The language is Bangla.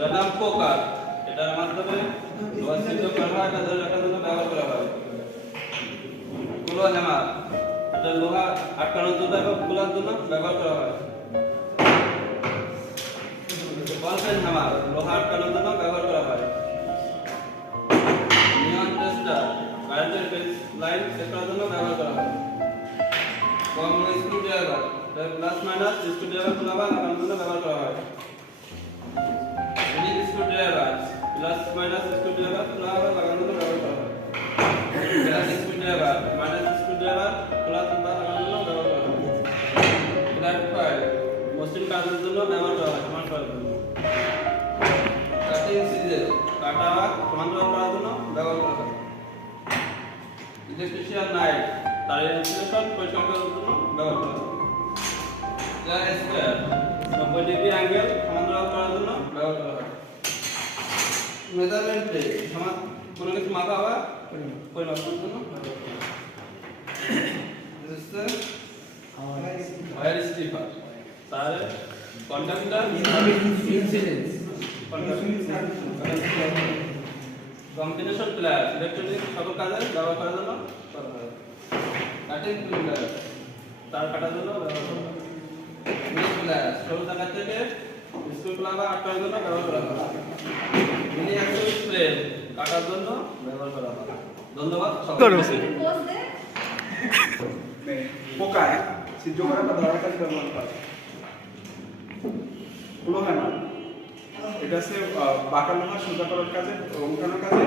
এটার নাম পোকার। এটার মাধ্যমে লোহা ছিদ্র করা হয়, এটা ধরে রাখার জন্য ব্যবহার করা হয়। কুলো হ্যামার, এটা লোহা আটকানোর জন্য এবং খোলার জন্য ব্যবহার করা হয়। বল পেন হ্যামার, লোহা আটকানোর জন্য ব্যবহার করা হয়। নিয়ন টেস্টার, কারেন্টের বেস লাইন চেক করার জন্য ব্যবহার করা হয়। কম স্ক্রু ড্রাইভার, এটা প্লাস মাইনাস স্ক্রু ড্রাইভার খোলা বা লাগানোর জন্য ব্যবহার করা হয়। Unique screw driver, plus minus screw driver খোলা বা লাগানোর জন্য ব্যবহার করা হয়। Plus screw driver, minus screw driver খোলা বা লাগানোর জন্য ব্যবহার করা হয়। ফ্ল্যাট কয়েল, মসৃণ কাজের জন্য ব্যবহার করা হয়, সমান করার জন্য। কাটিং সিজেল, কাটা বা সমান্তরাল করার জন্য ব্যবহার করা হয়। ইলেকট্রিশিয়ান নাইফ, তারের ইনসুলেশন পরিষ্কার করার জন্য ব্যবহার করা হয়। প্লাগ স্কয়ার, 90 ডিগ্রি অ্যাঙ্গেল সমান্তরাল করার জন্য ব্যবহার করা হয়। মেজারমেন্ট প্লেট, সমান কোনো কিছু মাপা বা পরিমাপ করার জন্য ব্যবহার করা হয়। ওয়্যার স্টিপার, তারের কন্ডাক্টর ইনসুলেন্স, কম্বিনেশন প্লাগ, ইলেকট্রনিক সকল কাজে ব্যবহার করার জন্য করা হয়। কাটিং প্লাগ, তার কাটার জন্য ব্যবহার করা হয়। মিনি প্লাগ, সরু জায়গা থেকে স্ক্রু প্লাগ আটকানোর জন্য ব্যবহার করা হয়। মিনি অ্যাক্সেল ফ্রেম, কাটার জন্য ব্যবহার করা হয়। ধন্যবাদ সকলকে। পোকায় ছিদ্র করা বা ধরার কাজে ব্যবহার করা হয়। কুলো হ্যামার, এটা হচ্ছে বাঁকা লোহা সোজা করার কাজে, উল্টানোর কাজে